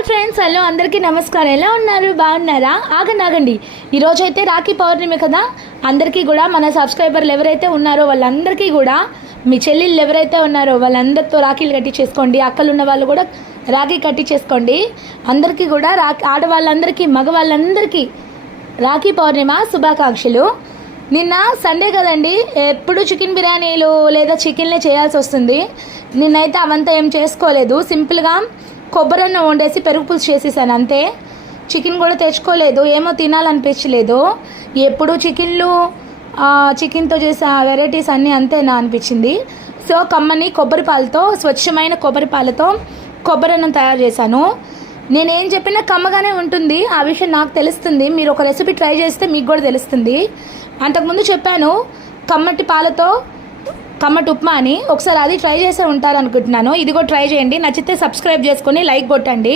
Hi friends, hello అందరికీ నమస్కారం. ఎలా ఉన్నారు? బాగున్నారా? ఆగండి. ఈరోజు అయితే రాఖీ పౌర్ణమి కదా. అందరికీ కూడా మన సబ్స్క్రైబర్లు ఎవరైతే ఉన్నారో వాళ్ళందరికీ కూడా, మీ చెల్లెళ్ళు ఎవరైతే ఉన్నారో వాళ్ళందరితో రాఖీలు కట్టించేసుకోండి. అక్కలు ఉన్న వాళ్ళు కూడా రాఖీ కట్టించేసుకోండి. అందరికీ కూడా ఆడవాళ్ళందరికీ మగవాళ్ళందరికీ రాఖీ పౌర్ణిమ శుభాకాంక్షలు. నిన్న సండే కదండి, ఎప్పుడు చికెన్ బిర్యానీలు లేదా చికెన్లే చేయాల్సి వస్తుంది. నిన్నైతే అవంతా ఏం చేసుకోలేదు. సింపుల్గా కొబ్బరన్నం వండేసి పెరుగు పులుసు చేసేసాను అంతే. చికెన్ కూడా తెచ్చుకోలేదు, ఏమో తినాలనిపించలేదు. ఎప్పుడు చికెన్తో చేసే వెరైటీస్ అన్నీ అంతేనా అనిపించింది. సో కమ్మని కొబ్బరి పాలతో, స్వచ్ఛమైన కొబ్బరి పాలతో కొబ్బరన్నం తయారు చేశాను. నేనేం చెప్పినా కమ్మగానే ఉంటుంది, ఆ విషయం నాకు తెలుస్తుంది. మీరు ఒక రెసిపీ ట్రై చేస్తే మీకు కూడా తెలుస్తుంది. అంతకుముందు చెప్పాను కమ్మటి పాలతో కమ్మటి ఉప్మా అని. ఒకసారి అది ట్రై చేసే ఉంటారనుకుంటున్నాను. ఇది కూడా ట్రై చేయండి. నచ్చితే సబ్స్క్రైబ్ చేసుకొని లైక్ కొట్టండి.